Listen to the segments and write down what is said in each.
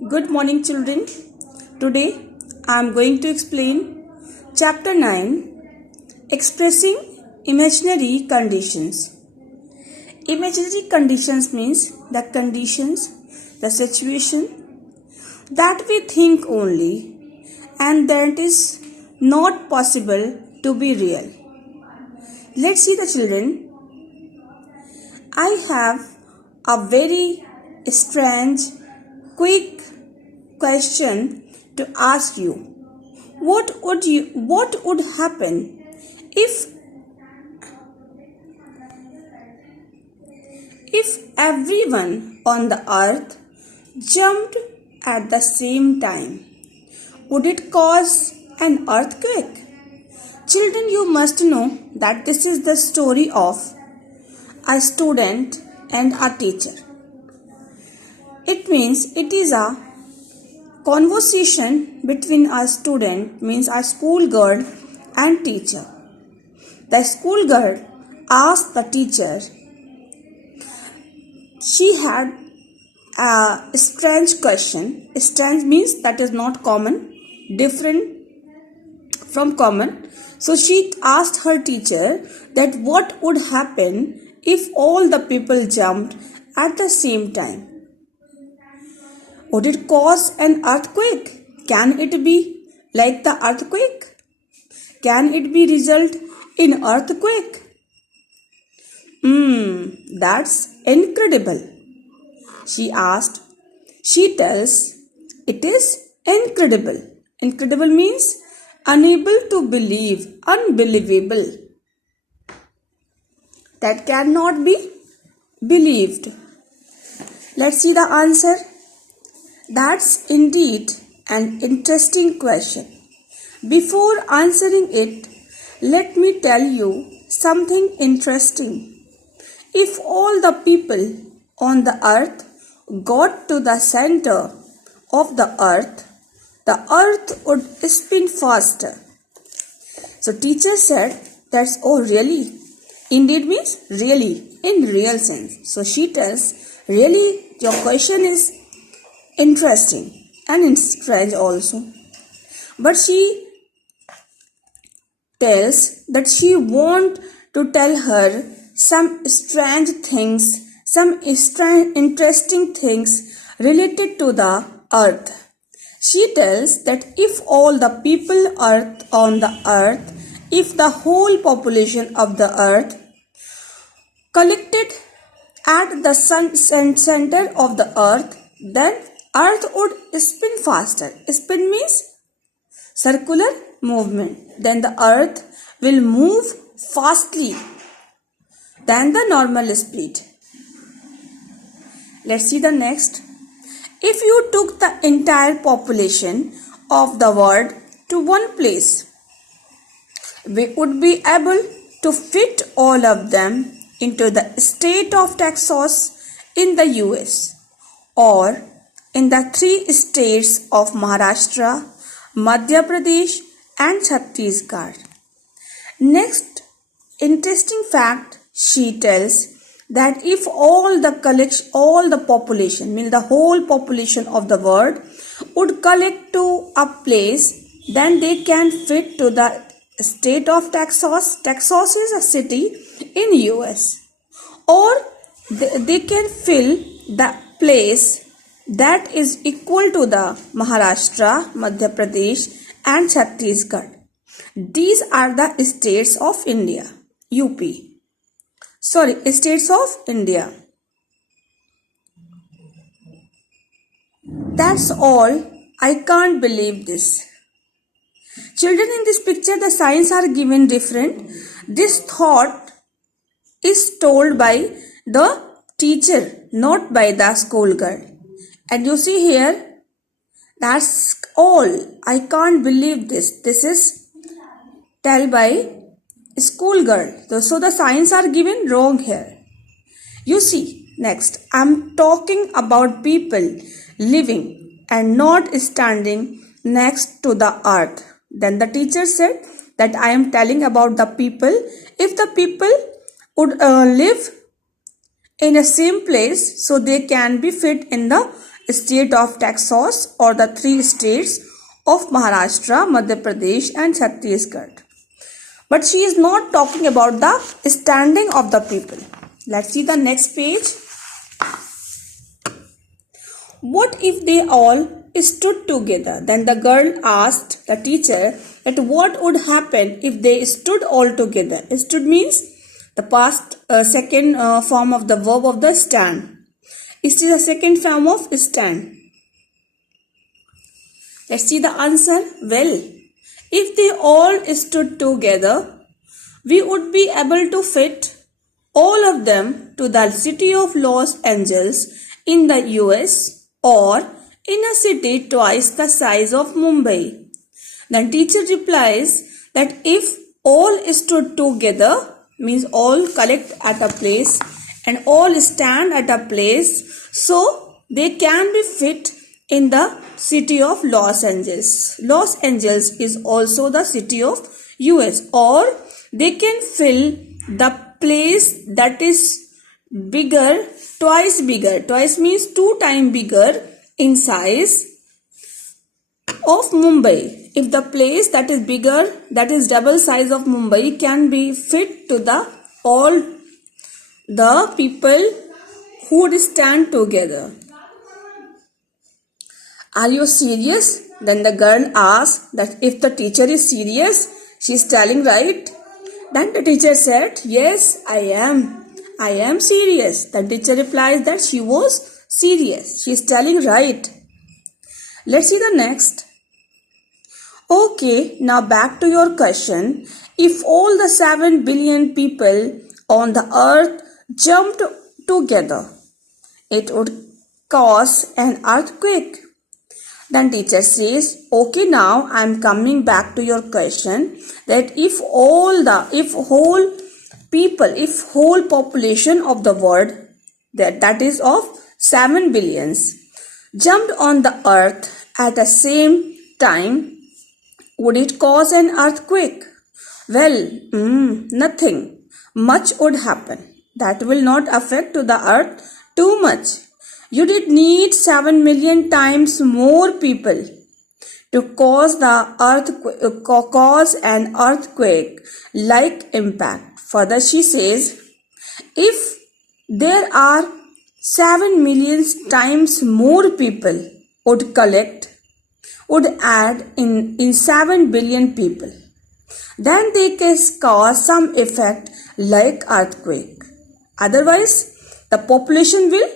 Good morning, children. Today I am going to explain Chapter 9 Expressing Imaginary Conditions. Imaginary conditions means the conditions, the situation that we think only and that is not possible to be real. Let's see the children. I have a very strange, quick question to ask you. What would happen if everyone on the earth jumped at the same time? Would it cause an earthquake? Children, you must know that this is the story of a student and a teacher. It means it is a conversation between a student, means a schoolgirl, and teacher. The schoolgirl asked the teacher. She had a strange question. Strange means that is not common, different from common. So she asked her teacher that what would happen if all the people jumped at the same time. Would it cause an earthquake? Can it be like the earthquake? Can it be result in earthquake? That's incredible. She asked. She tells, it is incredible. Incredible means unable to believe, unbelievable. That cannot be believed. Let's see the answer. That's indeed an interesting question. Before answering it, let me tell you something interesting. If all the people on the earth got to the center of the earth would spin faster. So teacher said, that's really. Indeed means really, in real sense. So she tells, really, your question is interesting and strange also. But she tells that she wants to tell her some strange things, some interesting things related to the earth. She tells that if all the people on the earth, if the whole population of the earth collected at the center of the earth, then earth would spin faster. Spin means circular movement. Then the earth will move fastly than the normal speed. Let's see the next. If you took the entire population of the world to one place, we would be able to fit all of them into the state of Texas in the US, or in the 3 states of Maharashtra, Madhya Pradesh and Chhattisgarh. Next interesting fact, she tells that if all the population, means the whole population of the world would collect to a place, then they can fit to the state of Texas. Texas is a city in US, or they can fill the place that is equal to the Maharashtra, Madhya Pradesh and Chhattisgarh. These are the states of India, states of India. That's all. I can't believe this. Children, in this picture the signs are given different. This thought is told by the teacher, not by the schoolgirl. And you see here, that's all. I can't believe this. This is told by schoolgirl. So the signs are given wrong here. You see, next, I'm talking about people living and not standing next to the earth. Then the teacher said that I am telling about the people. If the people would live in a same place, so they can be fit in the state of Texas or the three states of Maharashtra, Madhya Pradesh and Chhattisgarh. But she is not talking about the standing of the people. Let's see the next page. What if they all stood together? Then the girl asked the teacher that what would happen if they stood all together. Stood means the past second form of the verb of the stand. It is the second form of stand. Let's see the answer. Well, if they all stood together, we would be able to fit all of them to the city of Los Angeles in the US or in a city twice the size of Mumbai. Then teacher replies that if all stood together means all collect at a place and all stand at a place, so they can be fit in the city of Los Angeles. Los Angeles is also the city of US, or they can fill the place that is bigger, twice bigger. Twice means 2 times bigger in size of Mumbai. If the place that is bigger, that is double size of Mumbai, can be fit to the all the people who would stand together. Are you serious? Then the girl asked that if the teacher is serious, she is telling right. Then the teacher said, yes, I am. I am serious. The teacher replies that she was serious. She is telling right. Let's see the next. Okay, now back to your question. If all the 7 billion people on the earth jumped together, it would cause an earthquake. Then teacher says, okay, now I am coming back to your question that if whole population of the world that is of 7 billions jumped on the earth at the same time, would it cause an earthquake? Well, nothing much would happen. That will not affect to the earth too much. You did need 7 million times more people to cause an earthquake like impact. Further she says, if there are 7 million times more people would add in 7 billion people, then they can cause some effect like earthquake. Otherwise, the population will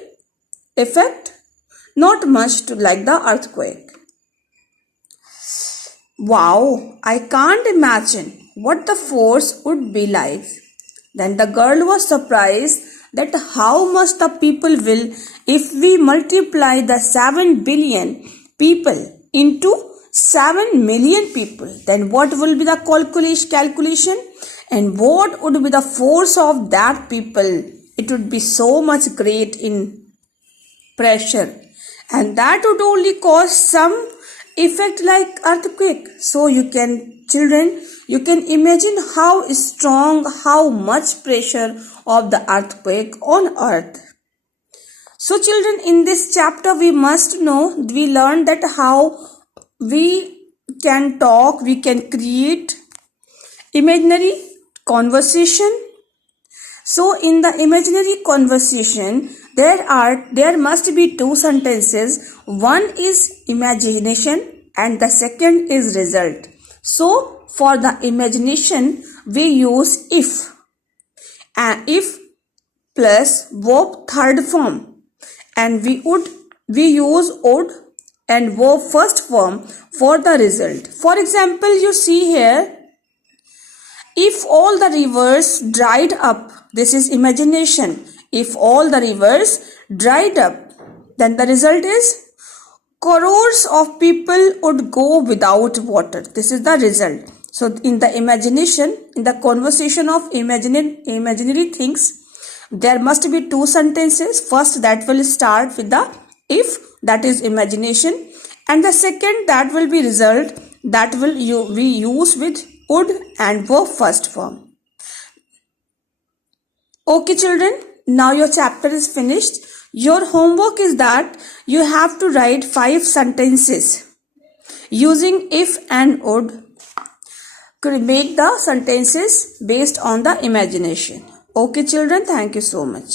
affect not much to like the earthquake. Wow, I can't imagine what the force would be like. Then the girl was surprised that how much the people will if we multiply the 7 billion people into 7 million people. Then what will be the calculation and what would be the force of that people? It would be so much great in pressure, and that would only cause some effect like earthquake. So children, you can imagine how strong, how much pressure of the earthquake on earth. So children, in this chapter we must know, we learned that how we can talk, we can create imaginary conversation. So in the imaginary conversation, there must be 2 sentences. One is imagination and the second is result. So for the imagination, we use if plus verb third form, and we use would and verb first form for the result. For example, you see here, if all the rivers dried up, this is imagination. If all the rivers dried up, then the result is crores of people would go without water. This is the result. So in the imagination, in the conversation of imaginary things, there must be 2 sentences. First, that will start with the if, that is imagination, and the second, that will be result, that will we use with would and verb first form. Okay children, now your chapter is finished. Your homework is that you have to write 5 sentences using if and would. Could make the sentences based on the imagination. Okay children, thank you so much.